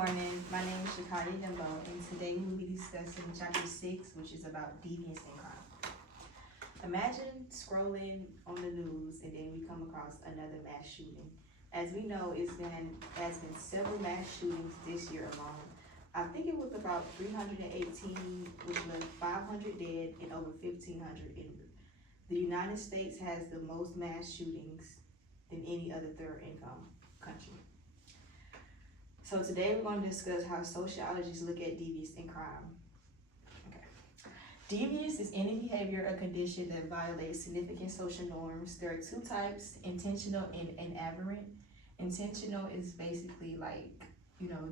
morning. My name is Shakari Dembo, and today we will be discussing chapter 6, which is about deviance and crime. Imagine scrolling on the news and then we come across another mass shooting. As we know, has been several mass shootings this year alone. I think it was about 318, which left 500 dead and over 1,500 injured. The United States has the most mass shootings than any other third income country. So today we're going to discuss how sociologists look at deviance and crime. Okay. Deviance is any behavior or condition that violates significant social norms. There are two types, intentional and aberrant. Intentional is basically like,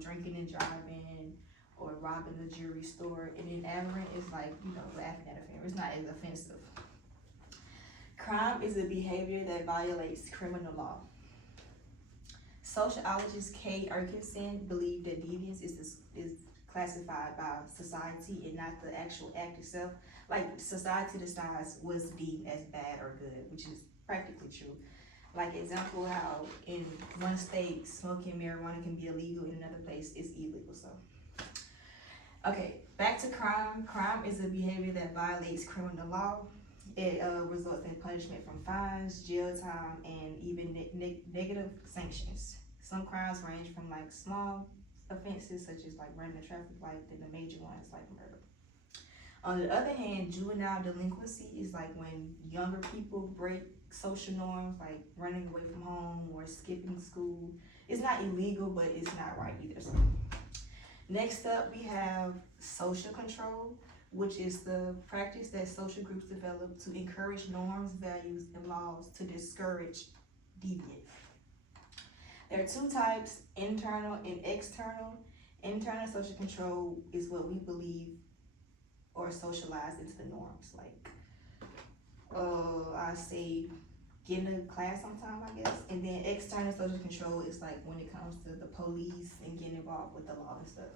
drinking and driving or robbing the jewelry store. And then aberrant is like, laughing at a family. It's not as offensive. Crime is a behavior that violates criminal law. Sociologist Kay Erkinson believed that deviance is classified by society and not the actual act itself. Like society decides what's deemed as bad or good, which is practically true. Like example, how in one state smoking marijuana can be illegal, in another place it's illegal. So, okay, back to crime. Crime is a behavior that violates criminal law. It results in punishment from fines, jail time, and even negative sanctions. Some crimes range from like small offenses such as like running a traffic light, then the major ones like murder. On the other hand, juvenile delinquency is like when younger people break social norms, like running away from home or skipping school. It's not illegal, but it's not right either. So, next up, we have social control, which is the practice that social groups develop to encourage norms, values, and laws to discourage deviance. There are two types, internal and external. Internal social control is what we believe or socialize into the norms. Like, I say getting to class on time, I guess. And then external social control is like when it comes to the police and getting involved with the law and stuff.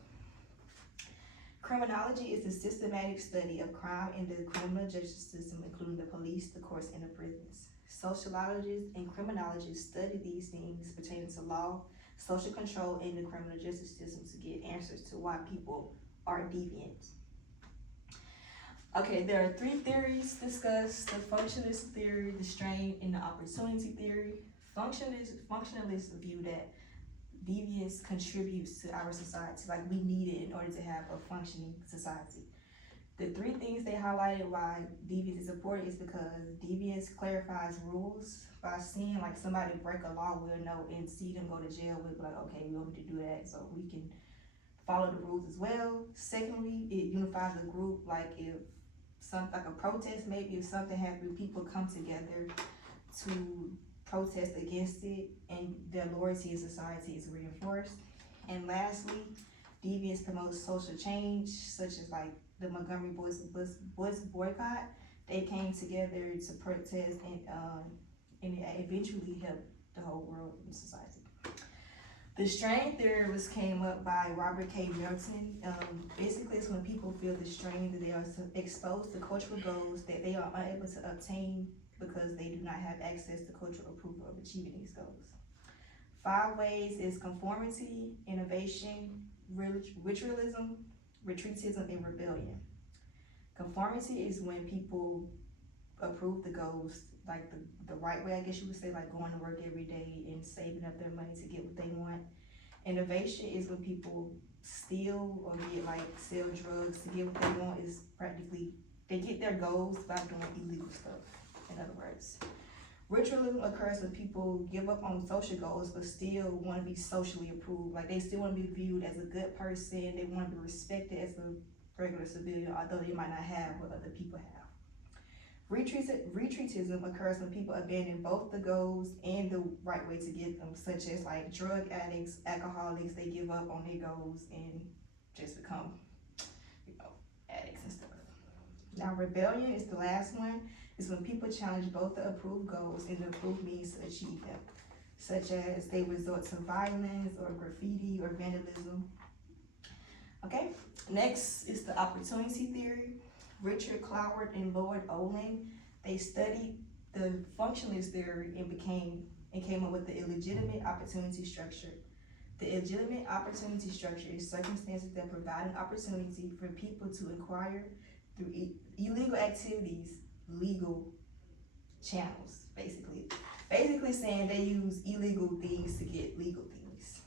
Criminology is the systematic study of crime in the criminal justice system, including the police, the courts, and the prisons. Sociologists and criminologists study these things pertaining to law, social control, and the criminal justice system to get answers to why people are deviant. Okay, there are three theories discussed: the functionalist theory, the strain, and the opportunity theory. Functionalists view that deviance contributes to our society, like we need it in order to have a functioning society. The three things they highlighted why deviance is important is because deviance clarifies rules. By seeing like somebody break a law, we'll know, and see them go to jail, we'll be like, okay, we don't need to do that, so we can follow the rules as well. Secondly, it unifies the group, like if something like a protest, maybe if something happened, people come together to protest against it, and their loyalty in society is reinforced. And lastly, deviance promotes social change, such as like the Montgomery Boys boycott. They came together to protest, and it eventually helped the whole world and society. The strain theory came up by Robert K. Milton. Basically, it's when people feel the strain that they are exposed to cultural goals that they are unable to obtain because they do not have access to cultural approval of achieving these goals. 5 ways is conformity, innovation, ritualism, retreatism, and rebellion. Conformity is when people approve the goals like the right way, I guess you would say, like going to work every day and saving up their money to get what they want. Innovation is when people steal or sell drugs to get what they want. Is practically they get their goals by doing illegal stuff, in other words. Ritualism occurs when people give up on social goals but still want to be socially approved. Like they still want to be viewed as a good person. They want to be respected as a regular civilian, although they might not have what other people have. Retreatism occurs when people abandon both the goals and the right way to get them, such as like drug addicts, alcoholics. They give up on their goals and just become, addicts and stuff. Now, rebellion is the last one. Is when people challenge both the approved goals and the approved means to achieve them, such as they resort to violence or graffiti or vandalism. Okay, next is the opportunity theory. Richard Cloward and Lord Olin, they studied the functionalist theory and came up with the illegitimate opportunity structure. The illegitimate opportunity structure is circumstances that provide an opportunity for people to acquire through illegal activities, legal channels, basically. Basically saying they use illegal things to get legal things.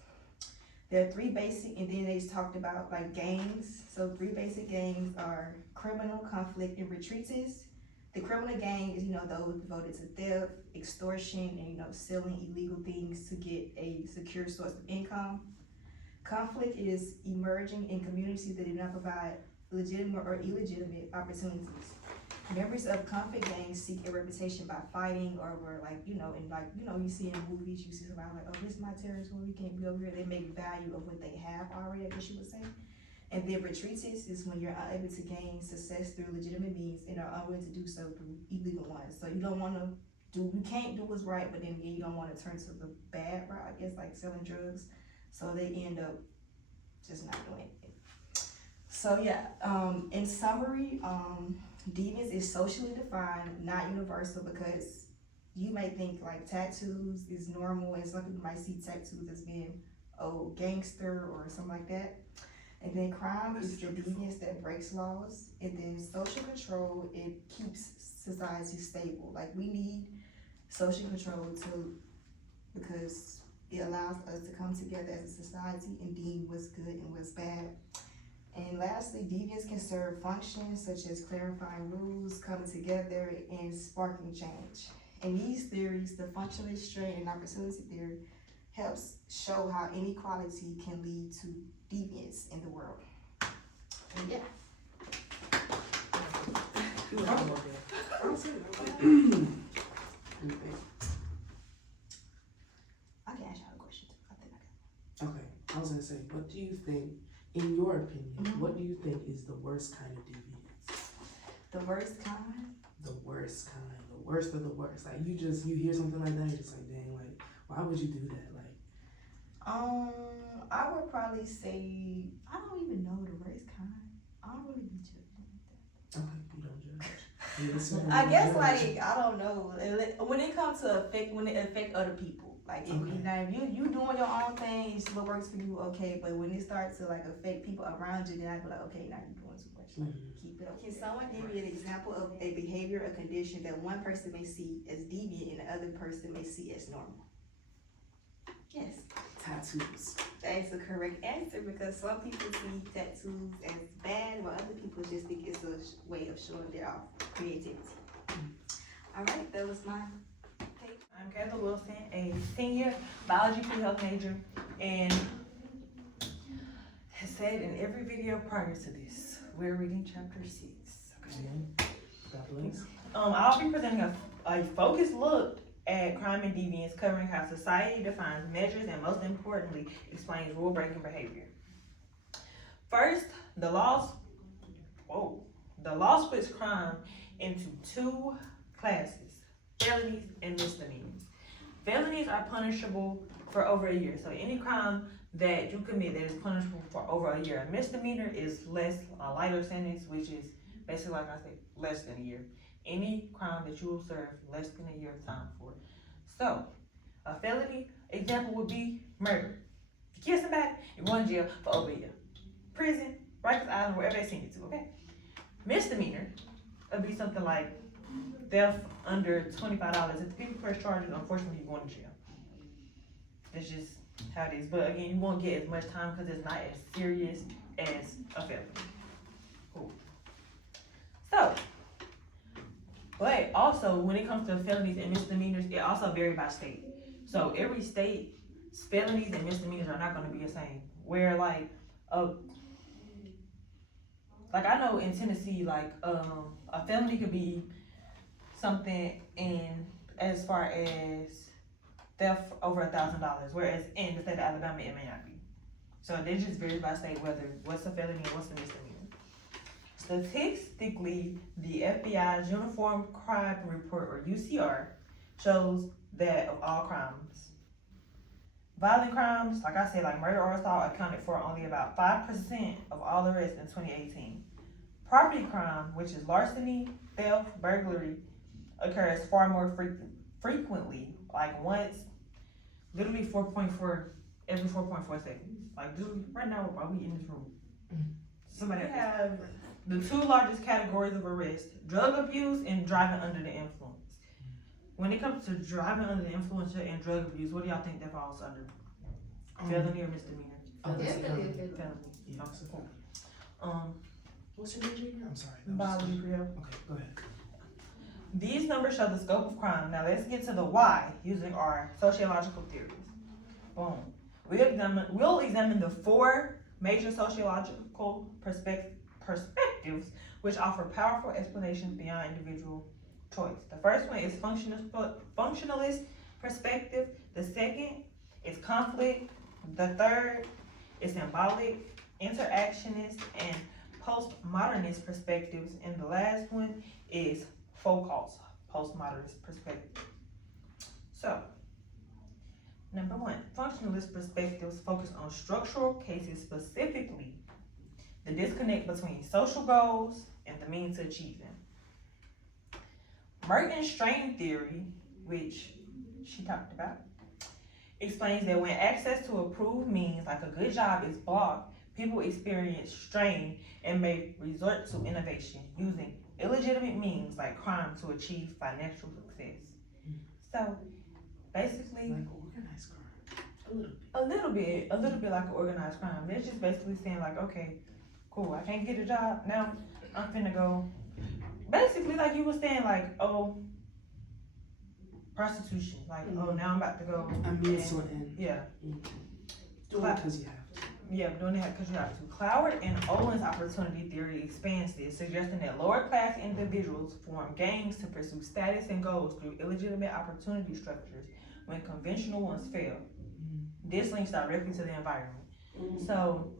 There are three basic, and then they talked about like gangs. So three basic gangs are criminal, conflict, and retreats. The criminal gang is, those devoted to theft, extortion, and, selling illegal things to get a secure source of income. Conflict is emerging in communities that do not provide legitimate or illegitimate opportunities. Members of conflict gangs seek a reputation by fighting over, you see in movies, you see somebody like, oh, this is my territory, we can't be over here. They make value of what they have already, I guess you would say. And then retreats is when you're unable to gain success through legitimate means and are unwilling to do so through illegal ones. So you can't do what's right, but then again, you don't want to turn to the bad route, I guess, like selling drugs. So they end up just not doing it. So yeah, in summary, deviance is socially defined, not universal, because you may think like tattoos is normal, and some people might see tattoos as being gangster or something like that. And then crime is the deviance that breaks laws. And then social control, it keeps society stable. Like we need social control because it allows us to come together as a society and deem what's good and what's bad. And lastly, deviance can serve functions such as clarifying rules, coming together, and sparking change. In these theories, the functionalist, straight, and opportunity theory helps show how inequality can lead to deviance in the world. And yeah. I can ask y'all a question too. I think I can. Okay, I was gonna say, what do you think, in your opinion, what do you think is the worst kind of deviance? The worst kind? The worst kind, the worst of the worst. Like you hear something like that, you're just like, dang, like, why would you do that? Like, I would probably say, I don't even know the worst kind. I don't really be judging like that. okay, you don't judge. I guess like, I don't know, when it comes to when it affect other people, like if you doing your own thing, it's what works for you, okay, but when it starts to like affect people around you, then I'd be like, okay, now you're doing too much, like keep it up. Can someone give me an example of a behavior or condition that one person may see as deviant and the other person may see as normal? Yes. Tattoos. That is a correct answer, because some people see tattoos as bad, while other people just think it's a way of showing their creativity. All right, that was my take. I'm Kayla Wilson, a senior biology pre-health major, and has said in every video prior to this, we're reading chapter 6. Okay. God bless. I'll be presenting a focused look at crime and deviance, covering how society defines measures and, most importantly, explains rule-breaking behavior. First, the law splits crime into two classes: felonies and misdemeanors. Felonies are punishable for over a year, so any crime that you commit that is punishable for over a year. A misdemeanor is a lighter sentence, which is basically, like I said, less than a year. Any crime that you will serve less than a year of time for. So, a felony example would be murder. If you kill somebody, you're going to jail for over a year. Prison, Rikers Island, wherever they send you to, okay? Misdemeanor would be something like theft under $25. If the people press charges, unfortunately, you're going to jail. That's just how it is. But again, you won't get as much time because it's not as serious as a felony. Cool. So, but also, when it comes to felonies and misdemeanors, it also varies by state. So every state's felonies and misdemeanors are not going to be the same. Where like I know in Tennessee, like a felony could be something in as far as theft over $1,000, whereas in the state of Alabama it may not be. So it just varies by state what's a felony and what's a misdemeanor. Statistically, the FBI's Uniform Crime Report, or UCR, shows that of all crimes, violent crimes, like I said, like murder or assault, accounted for only about 5% of all arrests in 2018. Property crime, which is larceny, theft, burglary, occurs far more frequently, like once, literally 4.4 every 4.4 seconds. Like, dude, right now while we in this room, somebody We have the two largest categories of arrest: drug abuse and driving under the influence. When it comes to driving under the influence and drug abuse, what do y'all think that falls under? Felony or misdemeanor? Definitely a felony. Felony. Yeah. Okay, cool. What's your name, Junior? I'm sorry. Bodily Priya. Okay, go ahead. These numbers show the scope of crime. Now let's get to the why using our sociological theories. Boom. We'll examine the 4 major sociological perspectives which offer powerful explanations beyond individual choice. The first one is functionalist perspective. The second is conflict. The third is symbolic, interactionist, and postmodernist perspectives. And the last one is Foucault's postmodernist perspective. So, number 1, functionalist perspectives focus on structural cases, specifically the disconnect between social goals and the means to achieve them. Merton's strain theory, which she talked about, explains that when access to approved means like a good job is blocked, people experience strain and may resort to innovation, using illegitimate means like crime to achieve financial success. So basically, Like organized crime. a little bit like organized crime. They're just basically saying like, okay, cool, I can't get a job, now I'm finna go. Basically, like you were saying, like, oh, prostitution, like, oh, now I'm about to go. A means to an end. Yeah. Do it because you have to. Yeah, doing it because you have to. Cloward and Owen's opportunity theory expands this, suggesting that lower class individuals form gangs to pursue status and goals through illegitimate opportunity structures when conventional ones fail. This links directly to the environment. So,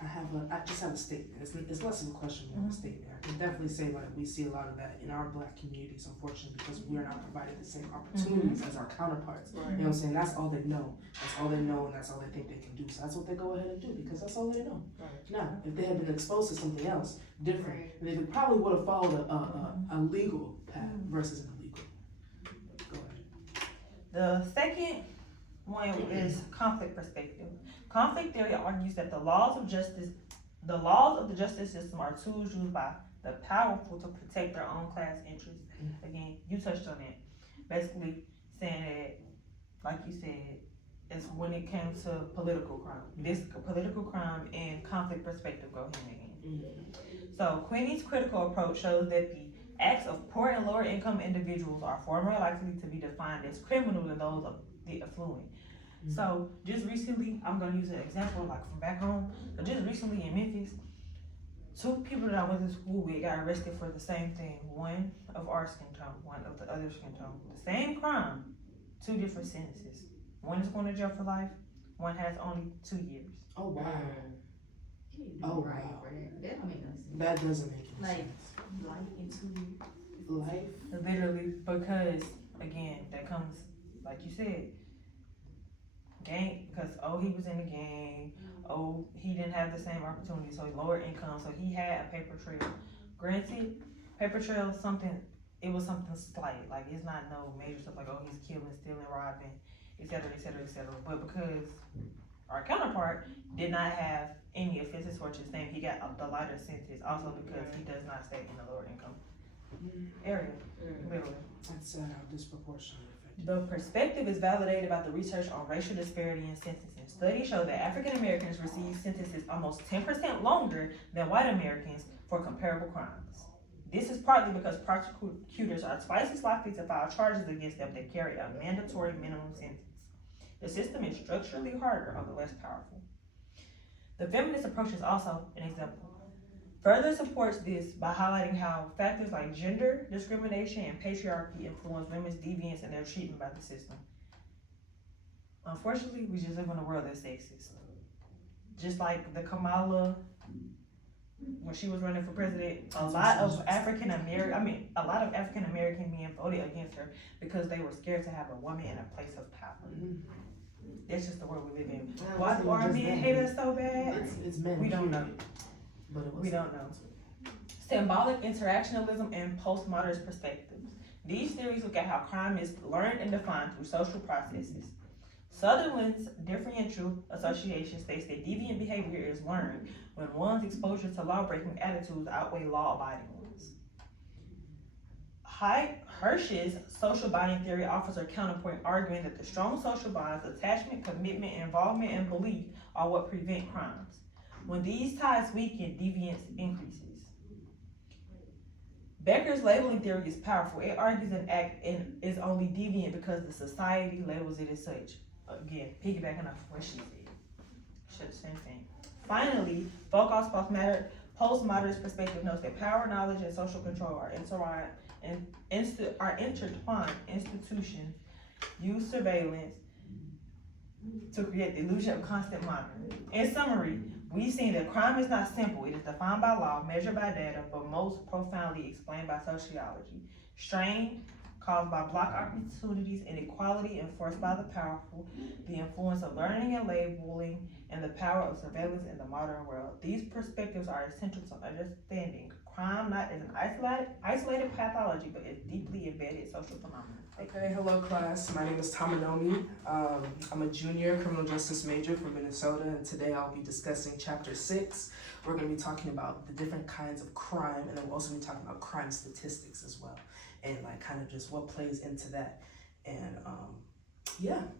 I just have a statement. It's less of a question than a statement. I can definitely say like we see a lot of that in our Black communities, unfortunately, because we are not provided the same opportunities as our counterparts. Right. You know what I'm saying? That's all they know. That's all they know, and that's all they think they can do. So that's what they go ahead and do because that's all they know. Right. Now, if they had been exposed to something else different, they probably would have followed a legal path versus an illegal. Go ahead. the second one is conflict perspective. Conflict theory argues that the laws of the justice system are tools used by the powerful to protect their own class interests. Again, you touched on it. Basically saying that, like you said, it's when it came to political crime. This political crime and conflict perspective go hand in hand. So Quinney's critical approach shows that the acts of poor and lower income individuals are far more likely to be defined as criminal than those of the affluent. So just recently, I'm gonna use an example like from back home. So just recently in Memphis, 2 people that I went to school with got arrested for the same thing. One of our skin tone, one of the other skin tone. The same crime, 2 different sentences. One is going to jail for life. One has only 2 years. Oh wow. Oh, Wow. right. That don't make no sense. That doesn't make any Like, sense. Life in 2 years. Life. Literally, because again, that comes like you said, gang. Because he was in the gang. He didn't have the same opportunity, so he lower income, so he had a paper trail. Granted, paper trail it was something slight, like it's not no major stuff like he's killing, stealing, robbing, etc., etc., etc. But because our counterpart did not have any offenses for his name, he got the lighter sentence. Also because he does not stay in the lower income area, literally. That's how disproportionately affected. The perspective is validated by the research on racial disparity in sentencing. Studies show that African Americans receive sentences almost 10% longer than white Americans for comparable crimes. This is partly because prosecutors are twice as likely to file charges against them that carry a mandatory minimum sentence. The system is structurally harder on the less powerful. The feminist approach is also an example. Further supports this by highlighting how factors like gender discrimination and patriarchy influence women's deviance and their treatment by the system. Unfortunately, we just live in a world that's sexist. Just like the Kamala, when she was running for president, a lot of African American men voted against her because they were scared to have a woman in a place of power. That's just the world we live in. Why do our men hate us so bad? It's men. We don't know. But it was. We don't know. Symbolic interactionalism and postmodernist perspectives. These theories look at how crime is learned and defined through social processes. Sutherland's differential association states that deviant behavior is learned when one's exposure to law-breaking attitudes outweigh law-abiding ones. Hirsch's social bonding theory offers a counterpoint, arguing that the strong social bonds, attachment, commitment, involvement, and belief are what prevent crimes. When these ties weaken, deviance increases. Becker's labeling theory is powerful. It argues an act is only deviant because the society labels it as such. Again, piggybacking off what she said. Same thing. Finally, Foucault's postmodernist perspective notes that power, knowledge, and social control are intertwined. Institutions use surveillance to create the illusion of constant monitoring. In summary, we've seen that crime is not simple. It is defined by law, measured by data, but most profoundly explained by sociology. Strain caused by block opportunities, inequality enforced by the powerful, the influence of learning and labeling, and the power of surveillance in the modern world. These perspectives are essential to understanding crime not as an isolated pathology, but as deeply embedded social phenomenon. Okay, hello class. My name is Tamanomi. I'm a junior criminal justice major from Minnesota, and today I'll be discussing chapter 6. We're going to be talking about the different kinds of crime, and then we'll also be talking about crime statistics as well, and like kind of just what plays into that. And yeah,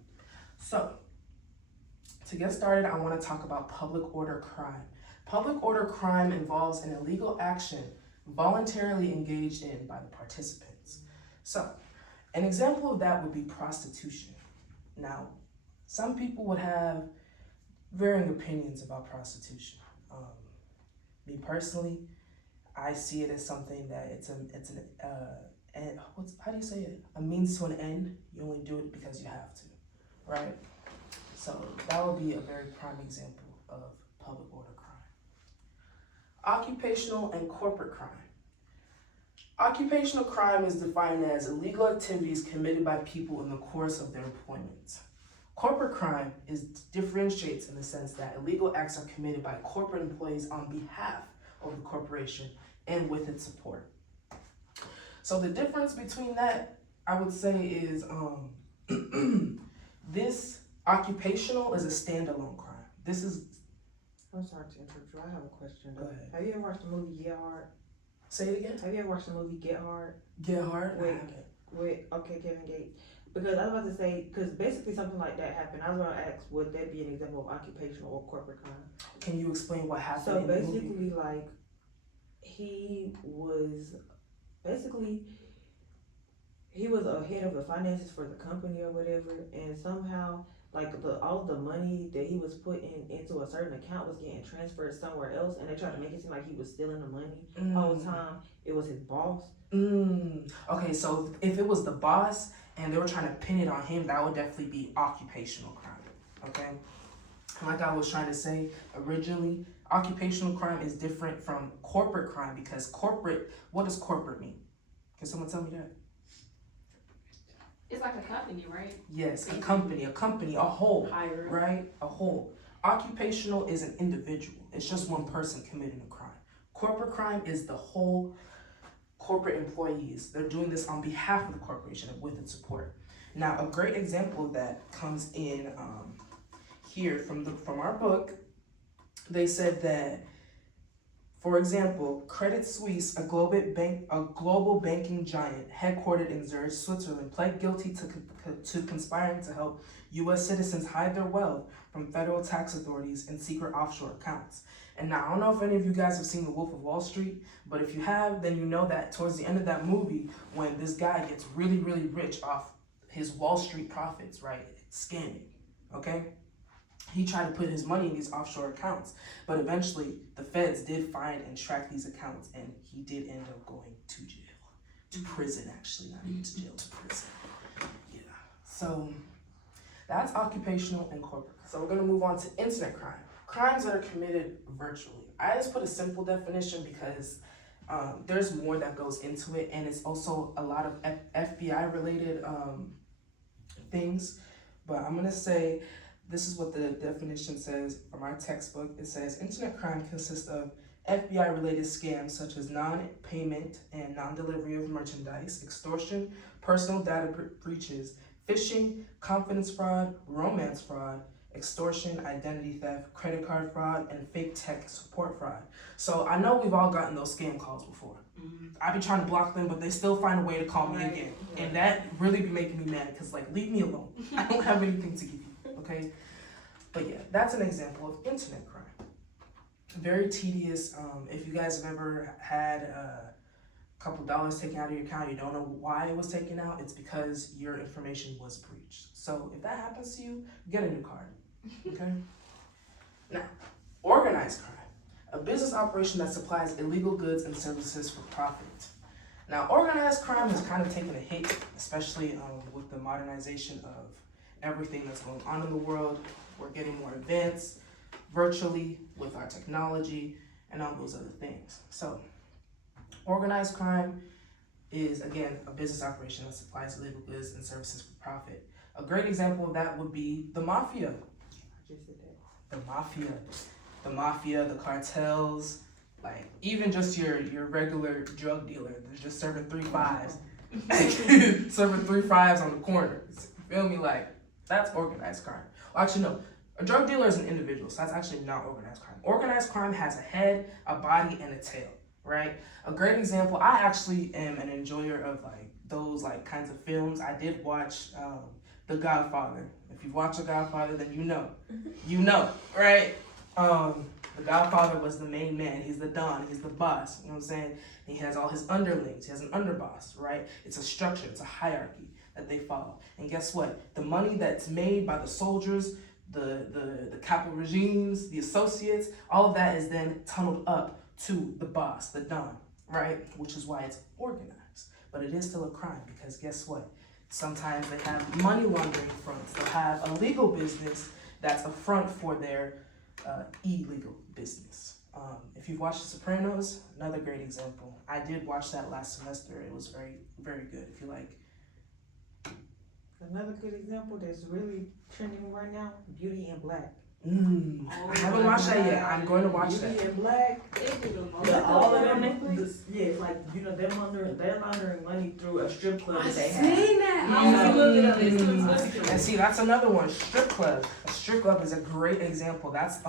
so to get started, I want to talk about public order crime. Public order crime involves an illegal action voluntarily engaged in by the participants. So, an example of that would be prostitution. Now, some people would have varying opinions about prostitution. Me personally, I see it as something that how do you say it? A means to an end. You only do it because you have to, right? So that would be a very prime example of public order crime. Occupational and corporate crime. Occupational crime is defined as illegal activities committed by people in the course of their employment. Corporate crime differentiates in the sense that illegal acts are committed by corporate employees on behalf of the corporation and with its support. So the difference between that, I would say, is this occupational is a standalone crime. This is. I'm sorry to interrupt you. I have a question. Go ahead. Have you ever watched the movie Get Hard? Say it again. Have you ever watched the movie Get Hard? Get Hard? With Kevin Gates? Because I was about to say, because basically something like that happened. I was going to ask, would that be an example of occupational or corporate crime? Can you explain what happened So in the movie? basically, like, he was a head of the finances for the company or whatever, and somehow, like, all the money that he was putting into a certain account was getting transferred somewhere else, and they tried to make it seem like he was stealing the money the whole time. It was his boss. Okay, so if it was the boss and they were trying to pin it on him, that would definitely be occupational crime, okay? And like I was trying to say originally, occupational crime is different from corporate crime because what does corporate mean? Can someone tell me that? It's like a company, right? Yes, a company, a whole, Higher. right? A whole. Occupational is an individual. It's just one person committing a crime. Corporate crime is the whole corporate employees. They're doing this on behalf of the corporation and with its support. Now, a great example of that comes in here from our book. They said that, for example, Credit Suisse, a global banking giant headquartered in Zurich, Switzerland, pled guilty to conspiring to help U.S. citizens hide their wealth from federal tax authorities in secret offshore accounts. And now, I don't know if any of you guys have seen The Wolf of Wall Street, but if you have, then you know that towards the end of that movie, when this guy gets really, really rich off his Wall Street profits, right, scamming, okay? He tried to put his money in these offshore accounts, but eventually the feds did find and track these accounts, and he did end up going to jail. To prison, actually, not even to jail, to prison. Yeah. So that's occupational and corporate. So we're gonna move on to internet crime. Crimes that are committed virtually. I just put a simple definition because there's more that goes into it, and it's also a lot of FBI related things. But I'm gonna say, this is what the definition says from our textbook. It says, internet crime consists of FBI-related scams such as non-payment and non-delivery of merchandise, extortion, personal data breaches, phishing, confidence fraud, romance fraud, extortion, identity theft, credit card fraud, and fake tech support fraud. So I know we've all gotten those scam calls before. I be trying to block them, but they still find a way to call me again. And that really be making me mad, because like, leave me alone. I don't have anything to give you, okay? But yeah, that's an example of internet crime. Very tedious. If you guys have ever had a couple dollars taken out of your account, you don't know why it was taken out, it's because your information was breached. So if that happens to you, get a new card, okay? Now, organized crime. A business operation that supplies illegal goods and services for profit. Now, organized crime has kind of taken a hit, especially with the modernization of everything that's going on in the world. We're getting more advanced virtually with our technology and all those other things. So, organized crime is, again, a business operation that supplies illegal goods and services for profit. A great example of that would be the mafia. I just said that. The mafia, the cartels, like even just your regular drug dealer that's just serving 3 5s, serving 3 5s on the corner. You feel me? Like, that's organized crime. Well, actually, no. A drug dealer is an individual, so that's actually not organized crime. Organized crime has a head, a body, and a tail, right? A great example, I actually am an enjoyer of like those like kinds of films. I did watch The Godfather. If you've watched The Godfather, then you know, right? The Godfather was the main man. He's the Don. He's the boss. You know what I'm saying? He has all his underlings. He has an underboss, right? It's a structure. It's a hierarchy that they follow. And guess what? The money that's made by the soldiers, the capital regimes, the associates, all of that is then tunneled up to the boss, the Don, right? Which is why it's organized. But it is still a crime, because guess what? Sometimes they have money laundering fronts. They'll have a legal business that's a front for their illegal business. If you've watched The Sopranos, another great example. I did watch that last semester. It was very, very good. If you like. Another good example that's really trending right now, Beauty in Black. I haven't watched that yet. I'm going to watch that. Beauty in Black. Yeah, All of them Netflix. Yeah, it's like, you know, they're laundering money through a strip club that they have. Seen that. And see, that's another one. Strip club. A strip club is a great example. That's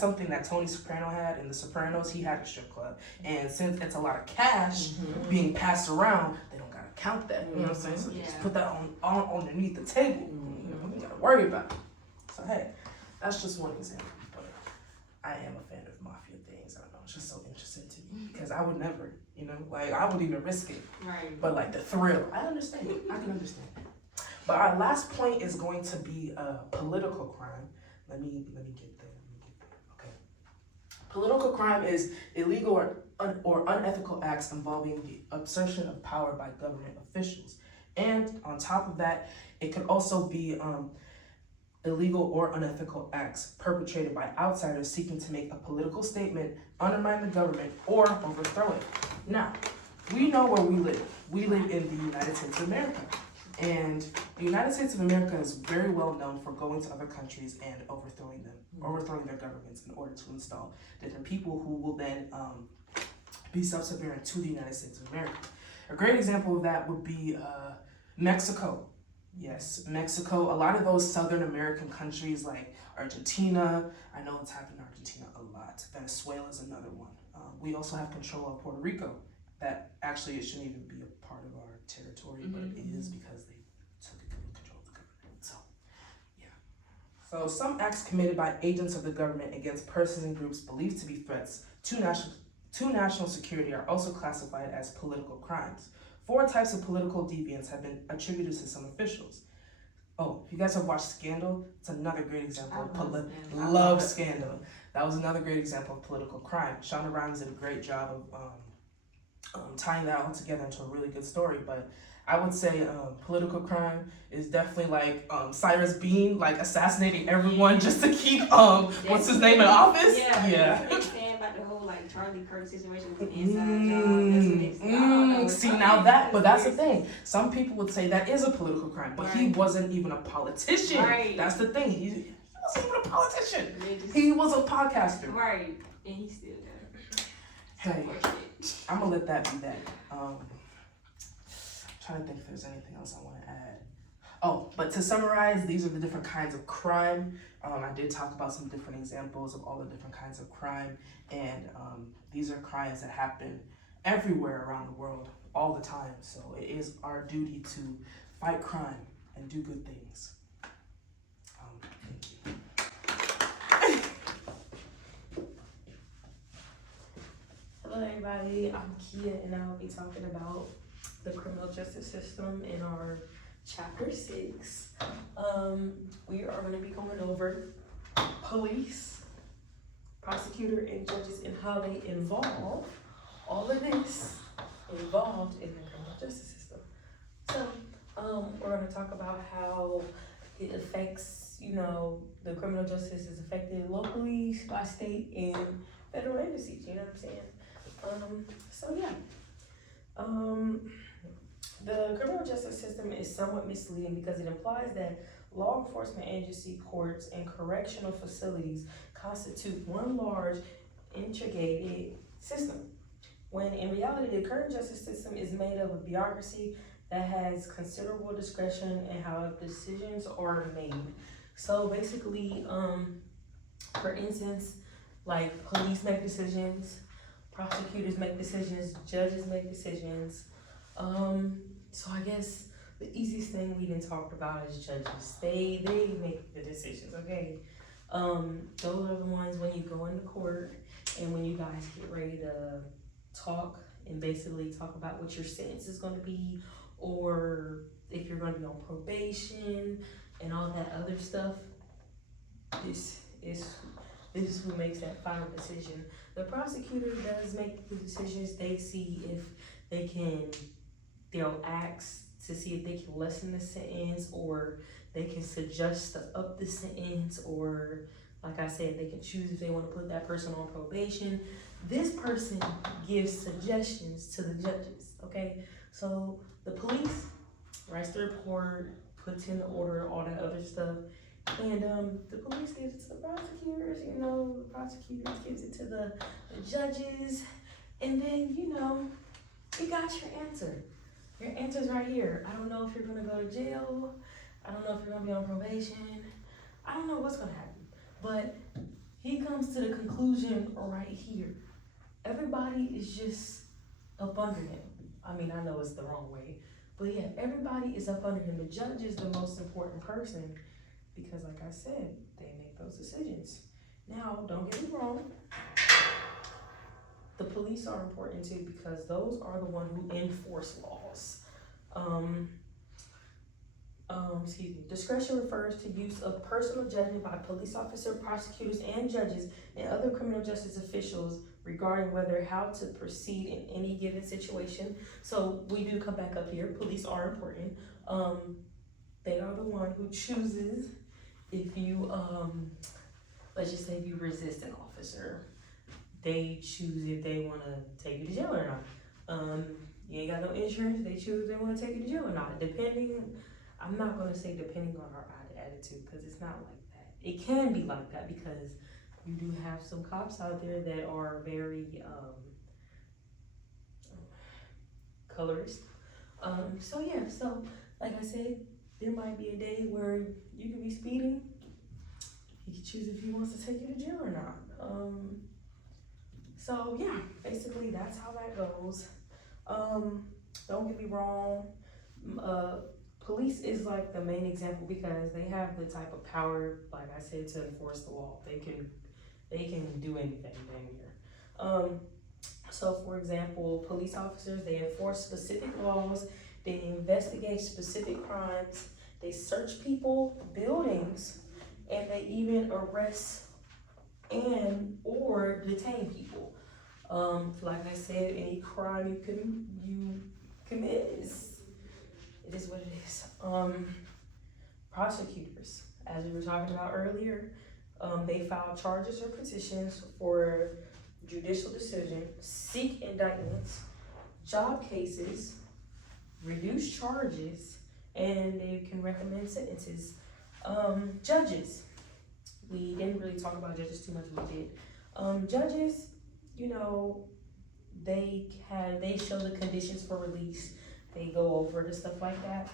something that Tony Soprano had in The Sopranos. He had a strip club, and since it's a lot of cash being passed around, they don't gotta count that. You know what I'm saying? So just put that on underneath the table. You know, you gotta worry about it. So hey, that's just one example. But I am a fan of mafia things. I don't know. It's just so interesting to me, because I would never, you know, like I would even risk it. Right. But like the thrill, I understand. I can understand. But our last point is going to be political crime. Let me get there. Okay. Political crime is illegal or unethical acts involving the exertion of power by government officials. And on top of that, it could also be illegal or unethical acts perpetrated by outsiders seeking to make a political statement, undermine the government, or overthrow it. Now, we know where we live. We live in the United States of America. And the United States of America is very well known for going to other countries and overthrowing their governments in order to install different people who will then be subservient to the United States of America. A great example of that would be Mexico. Yes, Mexico. A lot of those Southern American countries like Argentina. I know it's happened in Argentina a lot. Venezuela is another one. We also have control of Puerto Rico. That actually, it shouldn't even be a part of our territory, but it is because they took control of the government. So, yeah. So some acts committed by agents of the government against persons and groups believed to be threats to national security are also classified as political crimes. 4 types of political deviance have been attributed to some officials. Oh, if you guys have watched Scandal, it's another great example of love Scandal. That was another great example of political crime. Shonda Rhimes did a great job of tying that all together into a really good story. But I would say political crime is definitely like Cyrus Bean, like assassinating everyone just to keep what's his name in office. Yeah. About the whole like Charlie Kirk situation with the inside job. See now that, but that's the thing. Some people would say that is a political crime, but he wasn't even a politician. Right. That's the thing. He wasn't even a politician. He was a podcaster. Right, and he still does. Hey, I'm gonna let that be that. I'm trying to think if there's anything else I want to add. Oh, but to summarize, these are the different kinds of crime. I did talk about some different examples of all the different kinds of crime, and these are crimes that happen everywhere around the world all the time. So it is our duty to fight crime and do good things. Thank you. Hello everybody, I'm Kia and I'll be talking about the criminal justice system in our chapter 6. We are going to be going over police, prosecutor, and judges and how they involve all of this involved in the criminal justice system. So we're going to talk about how it affects, the criminal justice is affected locally, by state, and federal agencies, you know what I'm saying? The criminal justice system is somewhat misleading because it implies that law enforcement agency, courts, and correctional facilities constitute one large, integrated system, when in reality, the current justice system is made up of bureaucracy that has considerable discretion in how decisions are made. So basically, for instance, like police make decisions, prosecutors make decisions, judges make decisions. So I guess the easiest thing we done talked about is judges. They make the decisions, okay? Those are the ones when you go into court and when you guys get ready to talk and basically talk about what your sentence is gonna be, or if you're gonna be on probation and all that other stuff. This is who makes that final decision. The prosecutor does make the decisions. They see if they'll ask to see if they can lessen the sentence, or they can suggest to up the sentence, or like I said, they can choose if they want to put that person on probation. This person gives suggestions to the judges, okay? So the police writes the report, puts in the order, all that other stuff. And the police gives it to the prosecutors, the prosecutors gives it to the judges, and then, you got your answer. Your answer's right here. I don't know if you're gonna go to jail. I don't know if you're gonna be on probation. I don't know what's gonna happen. But he comes to the conclusion right here. Everybody is just up under him. I mean, I know it's the wrong way, but yeah, everybody is up under him. The judge is the most important person, because like I said, they make those decisions. Now, don't get me wrong, the police are important too, because those are the ones who enforce laws. Discretion refers to use of personal judgment by police officers, prosecutors, and judges and other criminal justice officials regarding how to proceed in any given situation. So we do come back up here, police are important. They are the one who chooses if you, let's just say if you resist an officer, they choose if they wanna take you to jail or not. You ain't got no insurance, they choose if they wanna take you to jail or not. I'm not gonna say depending on our attitude, because it's not like that. It can be like that because you do have some cops out there that are very, colorist. So like I said, there might be a day where you could be speeding. He can choose if he wants to take you to jail or not. So yeah, basically that's how that goes. Don't get me wrong. Police is like the main example because they have the type of power, like I said, to enforce the law. They can do anything down here. So for example, police officers, they enforce specific laws, they investigate specific crimes, they search people, buildings, and they even arrest and or detain people. Like I said, any crime you commit it is what it is. Prosecutors, as we were talking about earlier, they file charges or petitions for judicial decision, seek indictments, job cases, reduce charges, and they can recommend sentences. Judges, we didn't really talk about judges too much, we did. Judges, they show the conditions for release. They go over the stuff like that.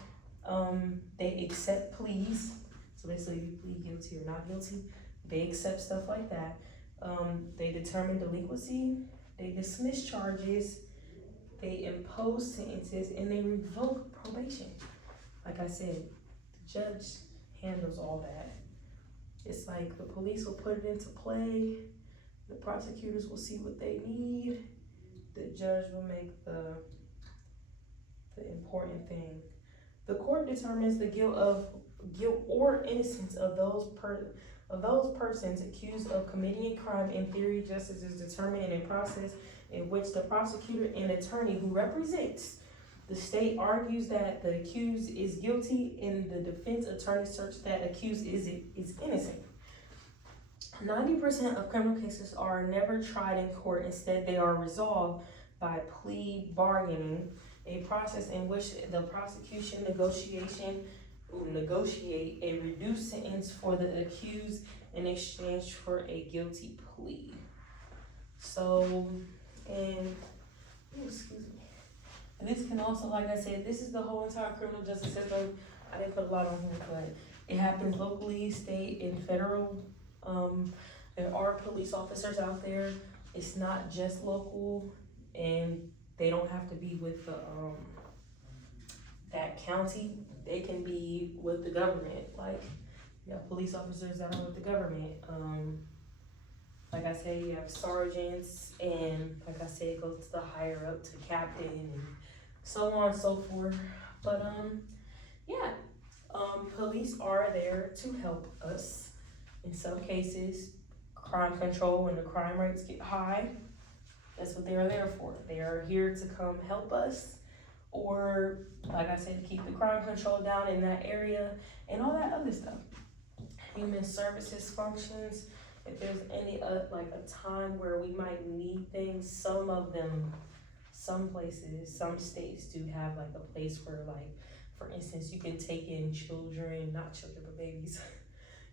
They accept pleas, so basically if you plead guilty or not guilty, they accept stuff like that. They determine delinquency, they dismiss charges, they impose sentences, and they revoke probation. Like I said, the judge handles all that. It's like the police will put it into play, the prosecutors will see what they need, the judge will make the important thing. The court determines the guilt or innocence of those persons accused of committing a crime. In theory, justice is determined in a process in which the prosecutor and attorney who represents the state argues that the accused is guilty, and the defense attorney asserts that accused is innocent. 90% of criminal cases are never tried in court. Instead, they are resolved by plea bargaining, a process in which the prosecution will negotiate a reduced sentence for the accused in exchange for a guilty plea. So, excuse me. And this can also, like I said, this is the whole entire criminal justice system. I didn't put a lot on here, but it happens locally, state, and federal. There are police officers out there. It's not just local, and they don't have to be with the that county. They can be with the government. Like, you have police officers that are with the government. Like I said, you have sergeants, and like I said, it goes to the higher up to captain, and so on and so forth. But police are there to help us. In some cases, crime control, when the crime rates get high, that's what they are there for. They are here to come help us, or like I said, to keep the crime control down in that area and all that other stuff. Human services functions, if there's any like a time where we might need things, some places, some states do have like a place where, like, for instance, you can take in children, not children, but babies.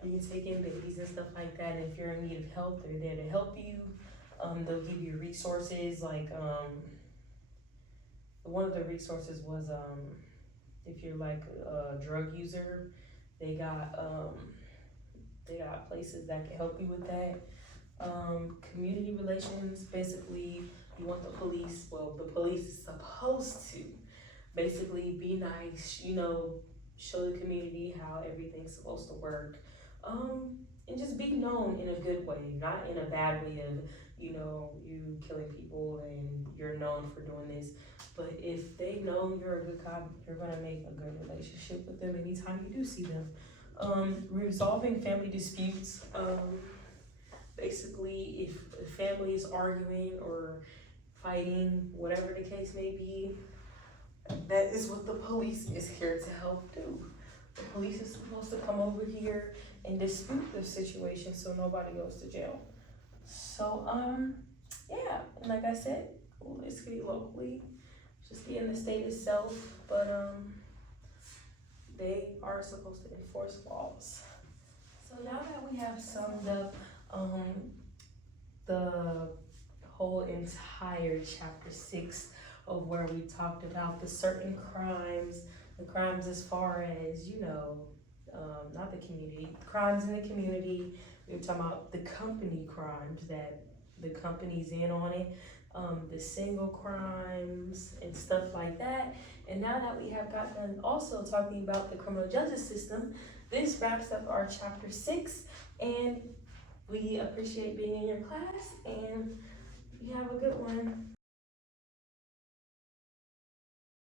You can take in babies and stuff like that, and if you're in need of help, they're there to help you. They'll give you resources, like, one of the resources was, if you're like a drug user, they got places that can help you with that. Community relations, basically, you want the police is supposed to basically be nice, show the community how everything's supposed to work. And just be known in a good way, not in a bad way of, you killing people and you're known for doing this. But if they know you're a good cop, you're gonna make a good relationship with them anytime you do see them. Resolving family disputes. Basically, if a family is arguing or fighting, whatever the case may be, that is what the police is here to help do. The police is supposed to come over here and dispute the situation so nobody goes to jail. So, like I said, it's be locally, just be in the state itself, but they are supposed to enforce laws. So now that we have summed up the whole entire chapter 6 of where we talked about the certain crimes, the crimes as far as, not the community, crimes in the community. We were talking about the company crimes that the company's in on it, the single crimes and stuff like that. And now that we have got done also talking about the criminal justice system, this wraps up our chapter 6, and we appreciate being in your class, and you have a good one.